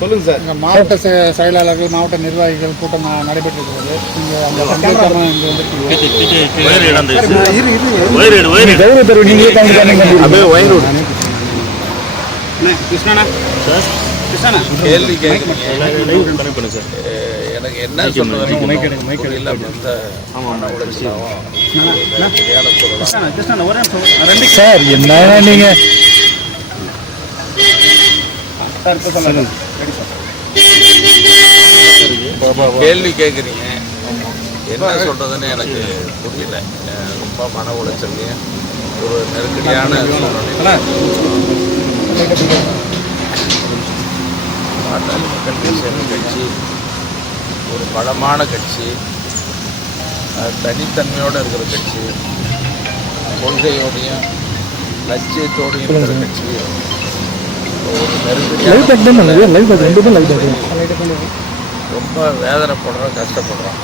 சொல்லுங்க சார். இங்கே மாவட்ட செயலாளர்கள் மாவட்ட நிர்வாகிகள் கூட்டம் நடைபெற்றிருக்கிறது. நீங்கள் அந்த பங்கேற்காமல் இங்கே கேள்வி கேட்குறீங்க. எனக்கு என்ன சொல்றதுன்னு புரியல. சார் என்ன நீங்க கேள்வி கேட்குறீங்க, என்ன சொல்றதுன்னு எனக்கு புரியல. ரொம்ப மன உளைச்சலையும் ஒரு நெருக்கடியான பாட்டாளி மக்கள் தேசிய கட்சி ஒரு பலமான கட்சி, தனித்தன்மையோடு இருக்கிற கட்சி, கொள்கையோடையும் லட்சியத்தோடையும் இருக்கிற கட்சி. ஒரு ரொம்ப வேதனைப்படுறோம், கஷ்டப்படுறோம்.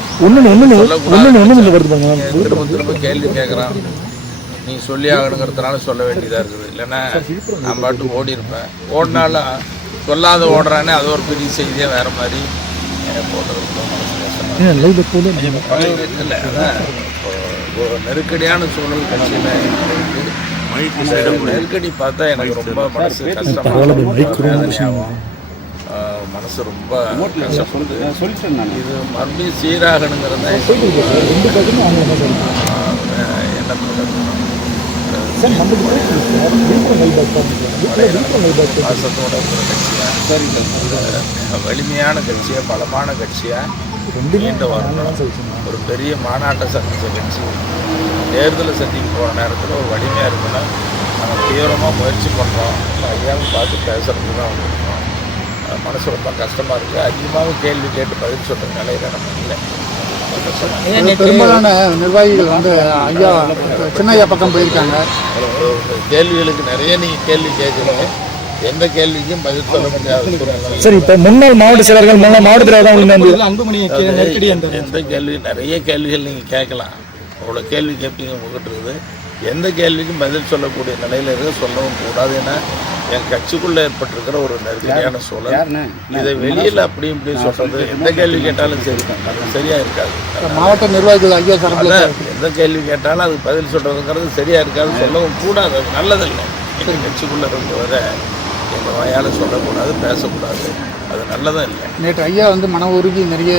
திரும்ப திரும்ப கேள்வி கேட்குறான், நீ சொல்லி ஆகணுங்கிறதுனால சொல்ல வேண்டியதாக இருக்குது. இல்லைன்னா நான் பாட்டு ஓடி இருப்பேன். ஓடினாலும் சொல்லாத ஓடுறானே, அது ஒரு பெரிய செய்தியாக வேறு மாதிரி போடுறது இல்லை. அதான் இப்போ நெருக்கடியான சூழல் கட்சியில் நெருக்கடி பார்த்தா எனக்கு ரொம்ப மனசு கஷ்டமாகும், மனசு ரொம்ப கஷ்டப்படுது. இது மறுபடியும் சீராகணுங்கிறத பாசத்தோட இருக்கிற கட்சியாக, வலிமையான கட்சியாக, பலமான கட்சியாக நீண்டு வரணும். ஒரு பெரிய மாநாட்டை சந்தித்த கட்சி தேர்தலை சந்திக்க போகிற நேரத்தில் ஒரு வலிமையாக இருக்கணும். நம்ம தீவிரமாக முயற்சி பண்ணுறோம். ஐயாவும் பார்த்து பேசுகிறதுக்கு தான் வந்துருக்கோம். மனசு ரொம்ப கஷ்டமாக இருக்குது. அதிகமாக கேள்வி கேட்டு பதில் சொல்கிற நிலையில் நம்ம இல்லை. பெரும்பாலான நிர்வாகிகள் வந்து ஐயா சின்னையா பக்கம் போயிருக்காங்க. கேள்விகளுக்கு நிறைய நீங்கள் கேள்வி கேட்குறீங்க, எந்த கேள்விக்கும் பதில் சொல்ல முடியாது. சரி, இப்போ முன்னாள் மாவட்ட செயலர்கள் முன்னாள் மாவட்டத்தில் எந்த கேள்வி, நிறைய கேள்விகள் நீங்கள் கேட்கலாம். அவ்வளோ கேள்வி கேட்பீங்க உங்ககிட்ட இருக்குது. எந்த கேள்விக்கும் பதில் சொல்லக்கூடிய நிலையில் இருக்க சொல்லவும் கூடாது. ஏன்னா என் கட்சிக்குள்ளே ஏற்பட்டிருக்கிற ஒரு நெருக்கடியான சூழல். இதை வெளியில் அப்படி இப்படி சொல்கிறது, எந்த கேள்வி கேட்டாலும் சரி, அது சரியாக இருக்காது. மாவட்ட நிர்வாகிகள் ஐயா எந்த கேள்வி கேட்டாலும் அதுக்கு பதில் சொல்கிறதுங்கிறது சரியாக இருக்காது, சொல்லவும் கூடாது. அது நல்லதில்லை. எங்கள் கட்சிக்குள்ளே இருந்து வர எங்கள் வாயால் சொல்லக்கூடாது, பேசக்கூடாது, அது நல்லதும் இல்லை. நேற்று ஐயா வந்து மன உருகி நிறைய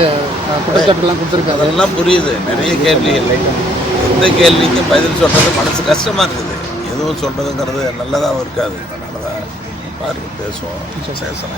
குற்றச்சாட்டுலாம் கொடுத்துருக்காரு. அதெல்லாம் புரியுது. நிறைய கேள்விகள், எந்த கேள்விக்கும் பதில் சொல்கிறது மனசு கஷ்டமாக இருக்குது. எதுவும் சொல்கிறதுங்கிறது நல்லதாகவும் இருக்காது. அதனால தான் பாருங்க பேசுவோம், பேசணும்.